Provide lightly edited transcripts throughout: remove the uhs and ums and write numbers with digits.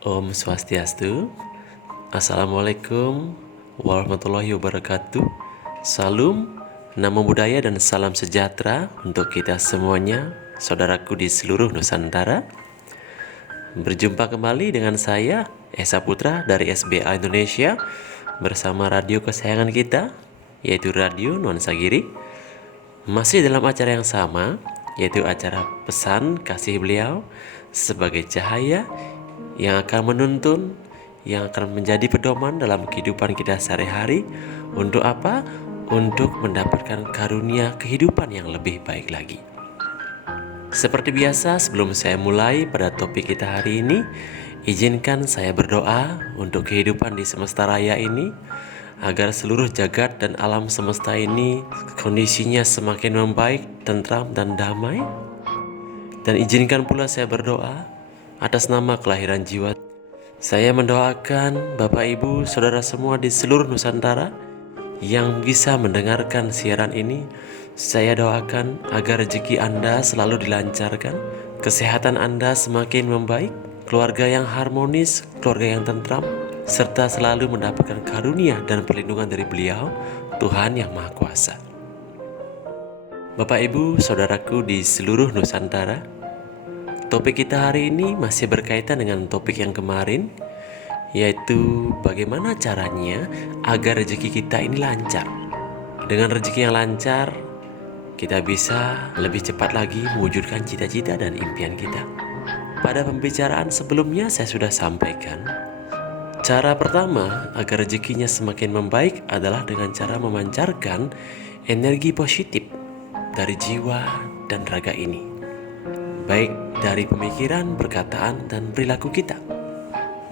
Om Swastiastu. Assalamualaikum warahmatullahi wabarakatuh. Salam, namo buddhaya dan salam sejahtera untuk kita semuanya, saudaraku di seluruh Nusantara. Berjumpa kembali dengan saya, Esa Putra dari SBA Indonesia, bersama radio kesayangan kita, yaitu Radio Nuansa Giri. Masih dalam acara yang sama, yaitu acara pesan kasih beliau sebagai cahaya yang akan menuntun, yang akan menjadi pedoman dalam kehidupan kita sehari-hari. Untuk apa? Untuk mendapatkan karunia kehidupan yang lebih baik lagi. Seperti biasa, sebelum saya mulai pada topik kita hari ini, izinkan saya berdoa untuk kehidupan di semesta raya ini, agar seluruh jagat dan alam semesta ini kondisinya semakin membaik, tentram dan damai. Dan izinkan pula saya berdoa atas nama kelahiran jiwa. Saya mendoakan Bapak Ibu Saudara semua di seluruh Nusantara yang bisa mendengarkan siaran ini. Saya doakan agar rezeki Anda selalu dilancarkan, kesehatan Anda semakin membaik, keluarga yang harmonis, keluarga yang tentram, serta selalu mendapatkan karunia dan perlindungan dari Beliau, Tuhan Yang Maha Kuasa. Bapak Ibu Saudaraku di seluruh Nusantara, topik kita hari ini masih berkaitan dengan topik yang kemarin, yaitu bagaimana caranya agar rezeki kita ini lancar. Dengan rezeki yang lancar, kita bisa lebih cepat lagi mewujudkan cita-cita dan impian kita. Pada pembicaraan sebelumnya saya sudah sampaikan, cara pertama agar rezekinya semakin membaik adalah dengan cara memancarkan energi positif dari jiwa dan raga ini, baik dari pemikiran, perkataan, dan perilaku kita.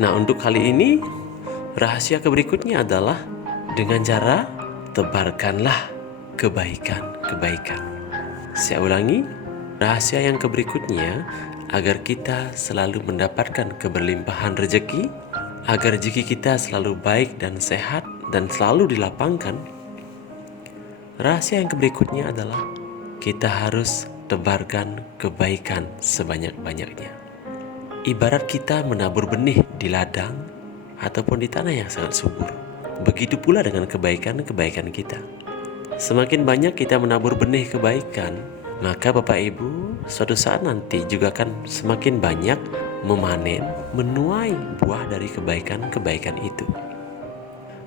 Nah, untuk kali ini, rahasia berikutnya adalah dengan cara tebarkanlah kebaikan-kebaikan. Saya ulangi, rahasia yang berikutnya agar kita selalu mendapatkan keberlimpahan rezeki, agar rezeki kita selalu baik dan sehat dan selalu dilapangkan. Rahasia yang berikutnya adalah kita harus tebarkan kebaikan sebanyak-banyaknya. Ibarat kita menabur benih di ladang ataupun di tanah yang sangat subur. Begitu pula dengan kebaikan-kebaikan kita. Semakin banyak kita menabur benih kebaikan, maka Bapak Ibu suatu saat nanti juga akan semakin banyak memanen, menuai buah dari kebaikan-kebaikan itu.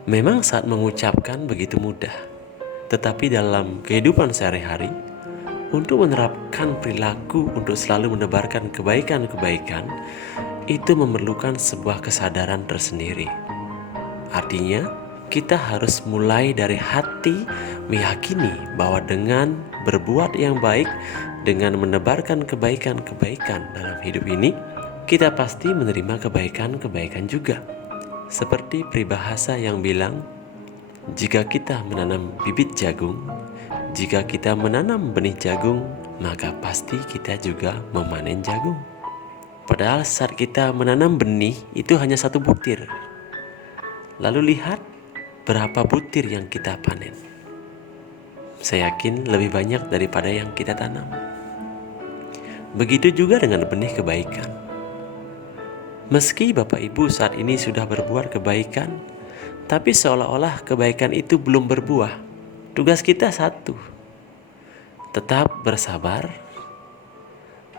Memang saat mengucapkan begitu mudah, tetapi dalam kehidupan sehari-hari, untuk menerapkan perilaku untuk selalu menebarkan kebaikan-kebaikan, itu memerlukan sebuah kesadaran tersendiri. Artinya, kita harus mulai dari hati meyakini bahwa dengan berbuat yang baik, dengan menebarkan kebaikan-kebaikan dalam hidup ini, kita pasti menerima kebaikan-kebaikan juga. Seperti peribahasa yang bilang, jika kita menanam bibit jagung, jika kita menanam benih jagung, maka pasti kita juga memanen jagung. Padahal saat kita menanam benih itu hanya 1 butir. Lalu lihat berapa butir yang kita panen. Saya yakin lebih banyak daripada yang kita tanam. Begitu juga dengan benih kebaikan. Meski Bapak Ibu saat ini sudah berbuat kebaikan, tapi seolah-olah kebaikan itu belum berbuah. Tugas kita satu, tetap bersabar,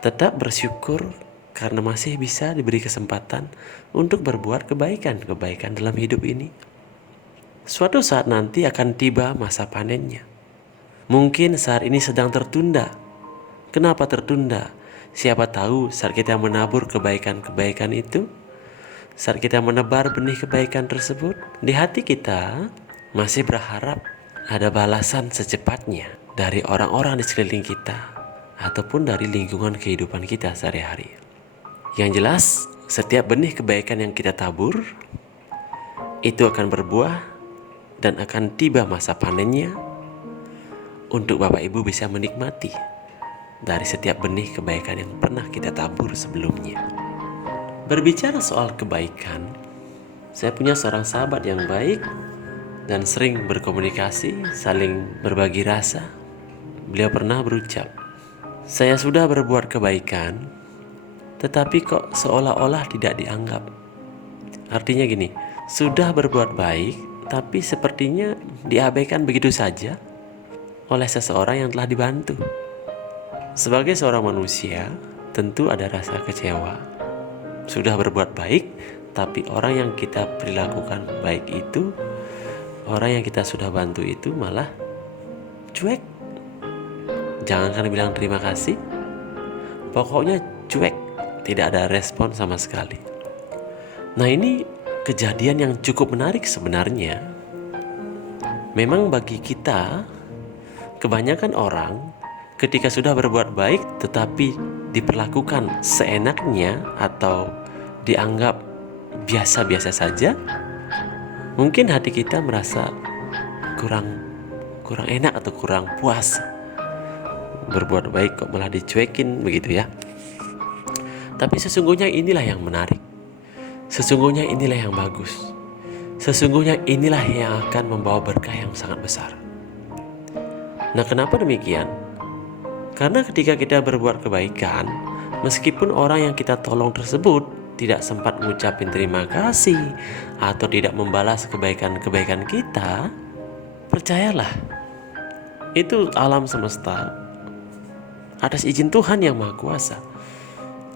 tetap bersyukur karena masih bisa diberi kesempatan untuk berbuat kebaikan-kebaikan dalam hidup ini. Suatu saat nanti akan tiba masa panennya. Mungkin saat ini sedang tertunda. Kenapa tertunda? Siapa tahu saat kita menabur kebaikan-kebaikan itu, saat kita menebar benih kebaikan tersebut, di hati kita masih berharap ada balasan secepatnya dari orang-orang di sekeliling kita ataupun dari lingkungan kehidupan kita sehari-hari. Yang jelas, setiap benih kebaikan yang kita tabur itu akan berbuah dan akan tiba masa panennya untuk Bapak Ibu bisa menikmati dari setiap benih kebaikan yang pernah kita tabur sebelumnya. Berbicara soal kebaikan, saya punya seorang sahabat yang baik dan sering berkomunikasi, saling berbagi rasa. Beliau pernah berucap, saya sudah berbuat kebaikan, tetapi kok seolah-olah tidak dianggap. Artinya gini, sudah berbuat baik tapi sepertinya diabaikan begitu saja oleh seseorang yang telah dibantu. Sebagai seorang manusia, tentu ada rasa kecewa. Sudah berbuat baik, tapi orang yang kita perilakukan baik itu, orang yang kita sudah bantu itu malah cuek. Jangankan bilang terima kasih, pokoknya cuek, tidak ada respon sama sekali. Nah, ini kejadian yang cukup menarik sebenarnya. Memang bagi kita, kebanyakan orang ketika sudah berbuat baik tetapi diperlakukan seenaknya atau dianggap biasa-biasa saja, mungkin hati kita merasa kurang enak atau kurang puas. Berbuat baik kok malah dicuekin begitu ya. Tapi sesungguhnya inilah yang menarik. Sesungguhnya inilah yang bagus. Sesungguhnya inilah yang akan membawa berkah yang sangat besar. Nah, kenapa demikian? Karena ketika kita berbuat kebaikan, meskipun orang yang kita tolong tersebut tidak sempat mengucapkan terima kasih atau tidak membalas kebaikan-kebaikan kita, percayalah, itu alam semesta atas izin Tuhan yang Maha Kuasa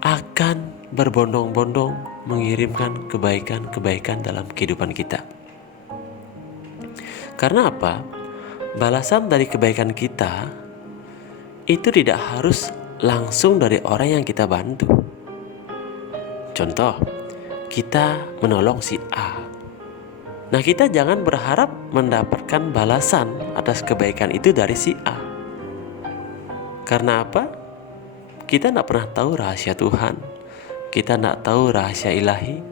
akan berbondong-bondong mengirimkan kebaikan-kebaikan dalam kehidupan kita. Karena apa? Balasan dari kebaikan kita itu tidak harus langsung dari orang yang kita bantu. Contoh, kita menolong si A. Nah, kita jangan berharap mendapatkan balasan atas kebaikan itu dari si A. Karena apa? Kita tidak pernah tahu rahasia Tuhan. Kita tidak tahu rahasia ilahi.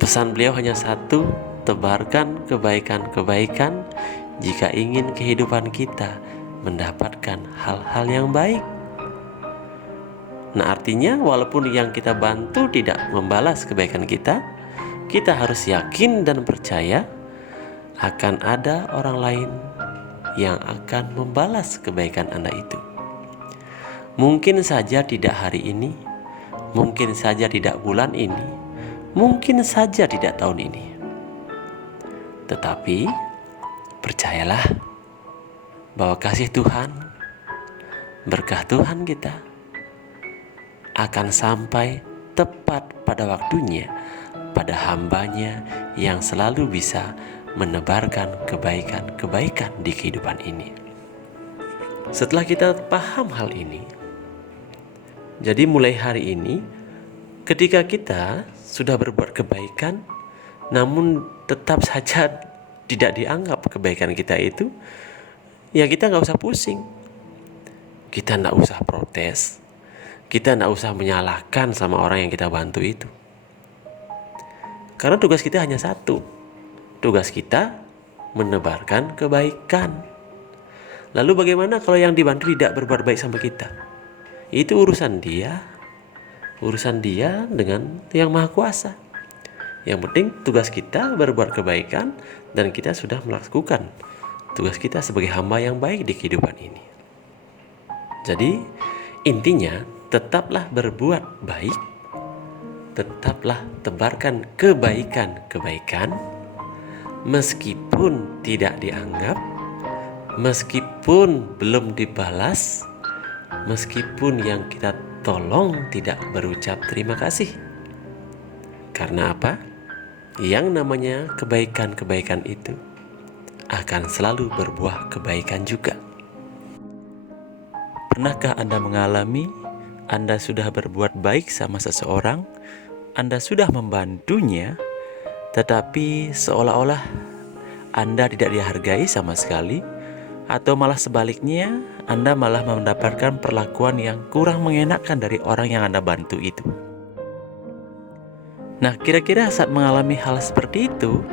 Pesan beliau hanya satu, tebarkan kebaikan-kebaikan jika ingin kehidupan kita mendapatkan hal-hal yang baik. Nah, artinya walaupun yang kita bantu tidak membalas kebaikan kita, kita harus yakin dan percaya akan ada orang lain yang akan membalas kebaikan Anda itu. Mungkin saja tidak hari ini, mungkin saja tidak bulan ini, mungkin saja tidak tahun ini. Tetapi percayalah bahwa kasih Tuhan, berkah Tuhan kita akan sampai tepat pada waktunya pada hambanya yang selalu bisa menebarkan kebaikan-kebaikan di kehidupan ini. Setelah kita paham hal ini, jadi mulai hari ini ketika kita sudah berbuat kebaikan namun tetap saja tidak dianggap kebaikan kita itu, ya kita gak usah pusing. Kita gak usah protes. Kita gak usah menyalahkan sama orang yang kita bantu itu. Karena tugas kita hanya satu. Tugas kita menebarkan kebaikan. Lalu bagaimana kalau yang dibantu tidak berbuat baik sama kita? Itu urusan dia. Urusan dia dengan yang Maha Kuasa. Yang penting tugas kita berbuat kebaikan dan kita sudah melakukan tugas kita sebagai hamba yang baik di kehidupan ini. Jadi intinya tetaplah berbuat baik, tetaplah tebarkan kebaikan-kebaikan meskipun tidak dianggap, meskipun belum dibalas, meskipun yang kita tolong tidak berucap terima kasih. Karena apa? Yang namanya kebaikan-kebaikan itu akan selalu berbuah kebaikan juga. Pernahkah Anda mengalami Anda sudah berbuat baik sama seseorang, Anda sudah membantunya, tetapi seolah-olah Anda tidak dihargai sama sekali, atau malah sebaliknya, Anda malah mendapatkan perlakuan yang kurang mengenakan dari orang yang Anda bantu itu. Nah, kira-kira saat mengalami hal seperti itu,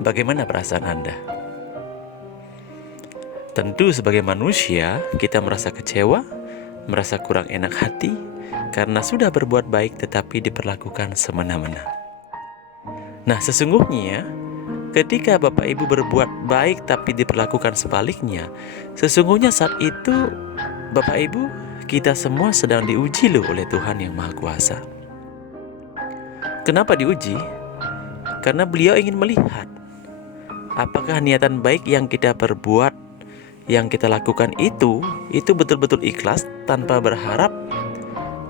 bagaimana perasaan Anda? Tentu sebagai manusia, kita merasa kecewa, merasa kurang enak hati, karena sudah berbuat baik tetapi diperlakukan semena-mena. Nah, sesungguhnya ketika Bapak Ibu berbuat baik tapi diperlakukan sebaliknya, sesungguhnya saat itu Bapak Ibu, kita semua sedang diuji oleh Tuhan yang Maha Kuasa. Kenapa diuji? Karena beliau ingin melihat apakah niatan baik yang kita perbuat, yang kita lakukan itu betul-betul ikhlas tanpa berharap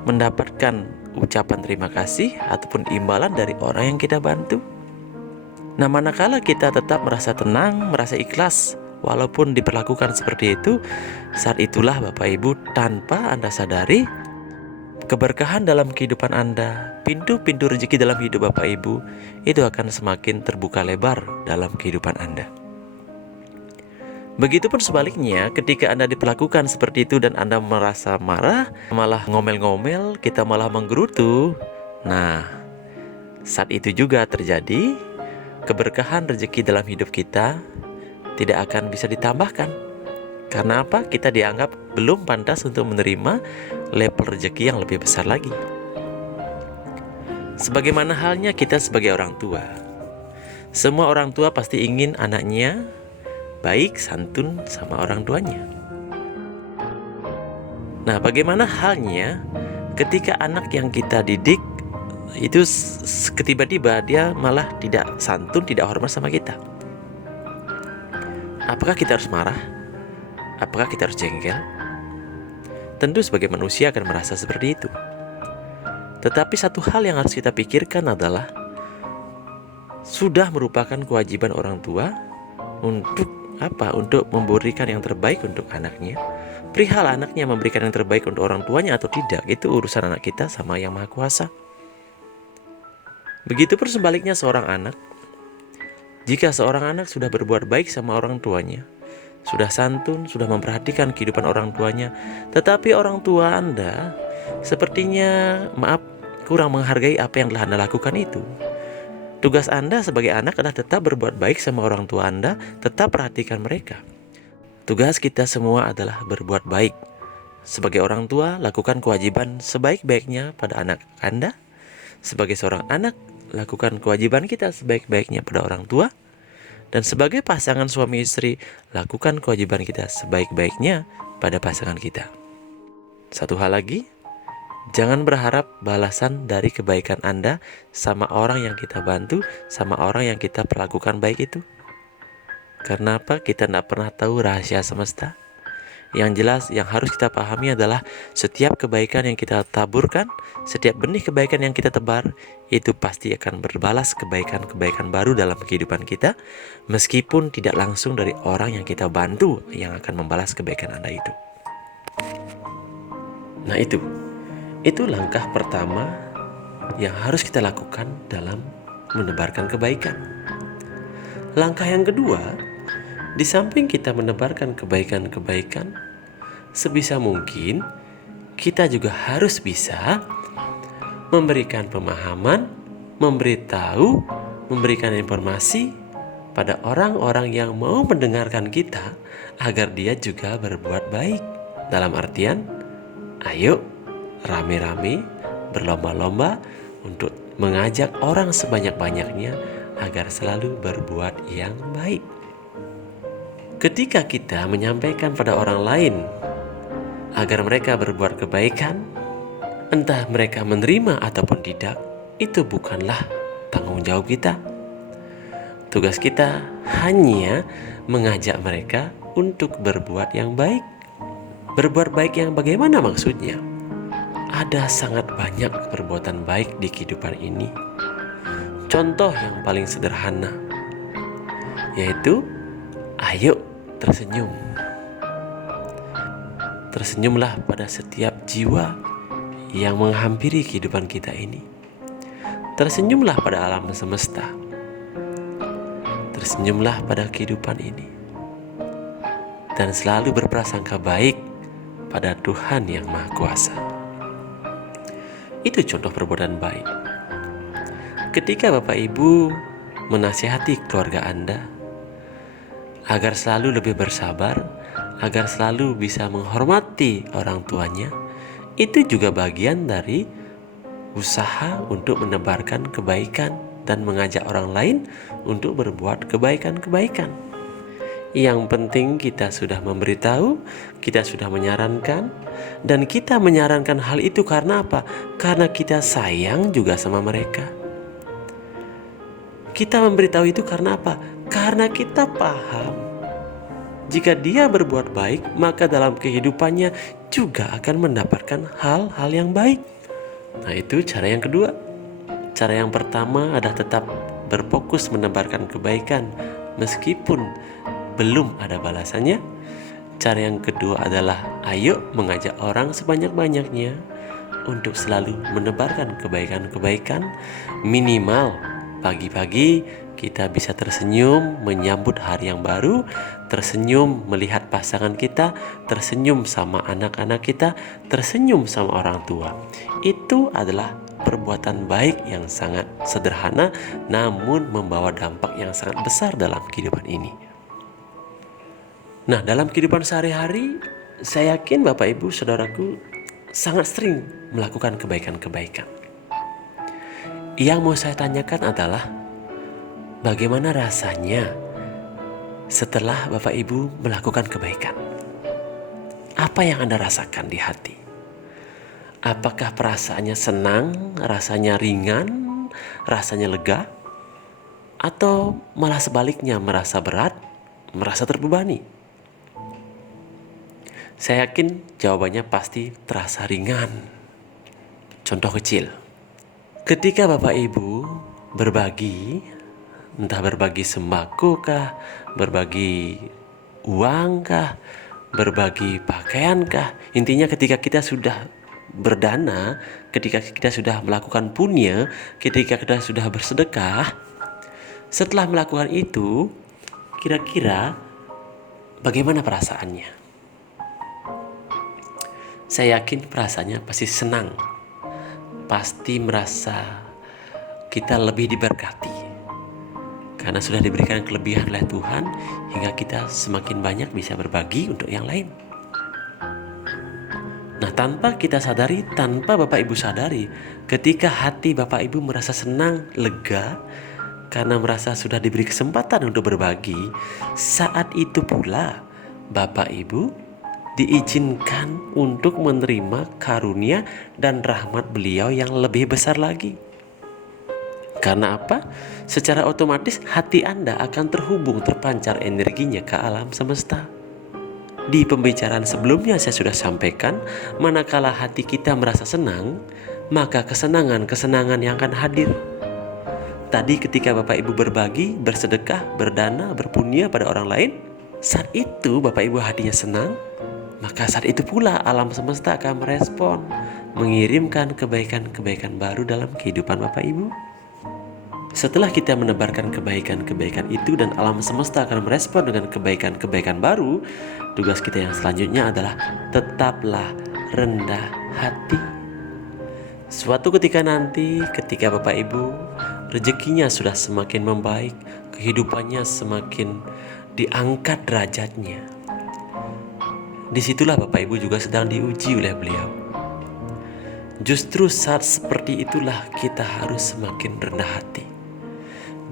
mendapatkan ucapan terima kasih ataupun imbalan dari orang yang kita bantu. Nah, manakala kita tetap merasa tenang, merasa ikhlas walaupun diperlakukan seperti itu, saat itulah Bapak Ibu, tanpa Anda sadari, keberkahan dalam kehidupan Anda, pintu-pintu rezeki dalam hidup Bapak Ibu, itu akan semakin terbuka lebar dalam kehidupan Anda. Begitupun sebaliknya, ketika Anda diperlakukan seperti itu dan Anda merasa marah, malah ngomel-ngomel, kita malah menggerutu. Nah, saat itu juga terjadi keberkahan rezeki dalam hidup kita tidak akan bisa ditambahkan. Karena apa? Kita dianggap belum pantas untuk menerima level rezeki yang lebih besar lagi. Sebagaimana halnya kita sebagai orang tua. Semua orang tua pasti ingin anaknya baik, santun sama orang tuanya. Nah, bagaimana halnya ketika anak yang kita didik itu tiba-tiba dia malah tidak santun, tidak hormat sama kita? Apakah kita harus marah? Apakah kita harus jengkel? Tentu sebagai manusia akan merasa seperti itu. Tetapi satu hal yang harus kita pikirkan adalah sudah merupakan kewajiban orang tua untuk apa? Untuk memberikan yang terbaik untuk anaknya. Perihal anaknya memberikan yang terbaik untuk orang tuanya atau tidak, itu urusan anak kita sama Yang Maha Kuasa. Begitupun sebaliknya seorang anak. Jika seorang anak sudah berbuat baik sama orang tuanya, sudah santun, sudah memperhatikan kehidupan orang tuanya, tetapi orang tua Anda sepertinya kurang menghargai apa yang telah Anda lakukan itu. Tugas Anda sebagai anak adalah tetap berbuat baik sama orang tua Anda, tetap perhatikan mereka. Tugas kita semua adalah berbuat baik. Sebagai orang tua, lakukan kewajiban sebaik-baiknya pada anak Anda. Sebagai seorang anak, lakukan kewajiban kita sebaik-baiknya pada orang tua. Dan sebagai pasangan suami istri, lakukan kewajiban kita sebaik-baiknya pada pasangan kita. Satu hal lagi, jangan berharap balasan dari kebaikan Anda sama orang yang kita bantu, sama orang yang kita perlakukan baik itu. Karena apa? Kita tidak pernah tahu rahasia semesta. Yang jelas, yang harus kita pahami adalah setiap kebaikan yang kita taburkan, setiap benih kebaikan yang kita tebar, itu pasti akan berbalas kebaikan-kebaikan baru dalam kehidupan kita, meskipun tidak langsung dari orang yang kita bantu yang akan membalas kebaikan Anda itu. Nah, itu langkah pertama yang harus kita lakukan dalam menebarkan kebaikan. Langkah yang kedua, di samping kita menebarkan kebaikan-kebaikan, sebisa mungkin kita juga harus bisa memberikan pemahaman, memberitahu, memberikan informasi pada orang-orang yang mau mendengarkan kita agar dia juga berbuat baik. Dalam artian, ayo rame-rame berlomba-lomba untuk mengajak orang sebanyak-banyaknya agar selalu berbuat yang baik. Ketika kita menyampaikan pada orang lain agar mereka berbuat kebaikan, entah mereka menerima ataupun tidak, itu bukanlah tanggung jawab kita. Tugas kita hanya mengajak mereka untuk berbuat yang baik. Berbuat baik yang bagaimana maksudnya? Ada sangat banyak perbuatan baik di kehidupan ini. Contoh yang paling sederhana, yaitu ayo tersenyum. Tersenyumlah pada setiap jiwa yang menghampiri kehidupan kita ini. Tersenyumlah pada alam semesta. Tersenyumlah pada kehidupan ini. Dan selalu berprasangka baik pada Tuhan yang Maha Kuasa. Itu contoh perbuatan baik. Ketika Bapak Ibu menasihati keluarga Anda agar selalu lebih bersabar, agar selalu bisa menghormati orang tuanya, itu juga bagian dari usaha untuk menebarkan kebaikan dan mengajak orang lain untuk berbuat kebaikan-kebaikan. Yang penting kita sudah memberitahu, kita sudah menyarankan, dan kita menyarankan hal itu karena apa? Karena kita sayang juga sama mereka. Kita memberitahu itu karena apa? Karena kita paham jika dia berbuat baik, maka dalam kehidupannya juga akan mendapatkan hal-hal yang baik. Nah, itu cara yang kedua. Cara yang pertama adalah tetap berfokus menebarkan kebaikan meskipun belum ada balasannya. Cara yang kedua adalah ayo mengajak orang sebanyak-banyaknya untuk selalu menebarkan kebaikan-kebaikan. Minimal pagi-pagi kita bisa tersenyum menyambut hari yang baru, tersenyum melihat pasangan kita, tersenyum sama anak-anak kita, tersenyum sama orang tua. Itu adalah perbuatan baik yang sangat sederhana namun membawa dampak yang sangat besar dalam kehidupan ini. Nah, dalam kehidupan sehari-hari, saya yakin Bapak Ibu Saudaraku sangat sering melakukan kebaikan-kebaikan. Yang mau saya tanyakan adalah bagaimana rasanya setelah Bapak Ibu melakukan kebaikan? Apa yang Anda rasakan di hati? Apakah perasaannya senang, rasanya ringan, rasanya lega? Atau malah sebaliknya merasa berat, merasa terbebani? Saya yakin jawabannya pasti terasa ringan. Contoh kecil. Ketika Bapak Ibu berbagi, entah berbagi sembako kah, berbagi uang kah, berbagi pakaian kah, intinya ketika kita sudah berdana, ketika kita sudah melakukan punya, ketika kita sudah bersedekah, setelah melakukan itu, kira-kira bagaimana perasaannya? Saya yakin perasaannya pasti senang, pasti merasa kita lebih diberkati karena sudah diberikan kelebihan oleh Tuhan hingga kita semakin banyak bisa berbagi untuk yang lain. Nah, tanpa kita sadari, tanpa Bapak Ibu sadari, ketika hati Bapak Ibu merasa senang, lega karena merasa sudah diberi kesempatan untuk berbagi, saat itu pula Bapak Ibu diizinkan untuk menerima karunia dan rahmat beliau yang lebih besar lagi. Karena apa? Secara otomatis hati Anda akan terhubung, terpancar energinya ke alam semesta. Di pembicaraan sebelumnya saya sudah sampaikan, manakala hati kita merasa senang, maka kesenangan-kesenangan yang akan hadir. Tadi ketika Bapak Ibu berbagi, bersedekah, berdana, berpunya pada orang lain, saat itu Bapak Ibu hatinya senang, maka saat itu pula alam semesta akan merespon, mengirimkan kebaikan-kebaikan baru dalam kehidupan Bapak Ibu. Setelah kita menebarkan kebaikan-kebaikan itu dan alam semesta akan merespon dengan kebaikan-kebaikan baru, tugas kita yang selanjutnya adalah tetaplah rendah hati. Suatu ketika nanti, ketika Bapak Ibu rezekinya sudah semakin membaik, kehidupannya semakin diangkat derajatnya, disitulah Bapak Ibu juga sedang diuji oleh beliau. Justru saat seperti itulah kita harus semakin rendah hati.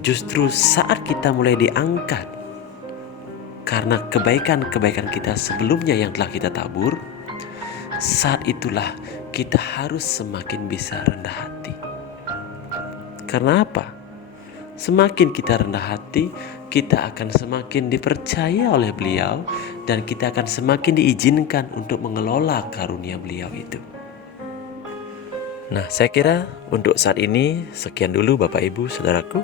Justru saat kita mulai diangkat karena kebaikan-kebaikan kita sebelumnya yang telah kita tabur, saat itulah kita harus semakin bisa rendah hati. Karena apa? Semakin kita rendah hati, kita akan semakin dipercaya oleh beliau dan kita akan semakin diizinkan untuk mengelola karunia beliau itu. Nah, saya kira untuk saat ini sekian dulu Bapak Ibu Saudaraku.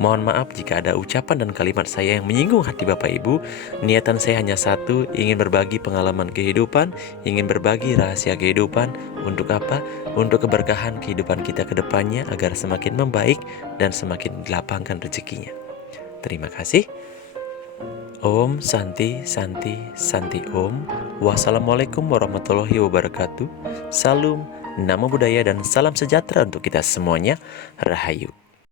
Mohon maaf jika ada ucapan dan kalimat saya yang menyinggung hati Bapak Ibu. Niatan saya hanya satu, ingin berbagi pengalaman kehidupan, ingin berbagi rahasia kehidupan. Untuk apa? Untuk keberkahan kehidupan kita ke depannya agar semakin membaik dan semakin dilapangkan rezekinya. Terima kasih. Om Santi Santi Santi Om. Wassalamualaikum warahmatullahi wabarakatuh. Salam, Namo Buddhaya dan salam sejahtera untuk kita semuanya. Rahayu.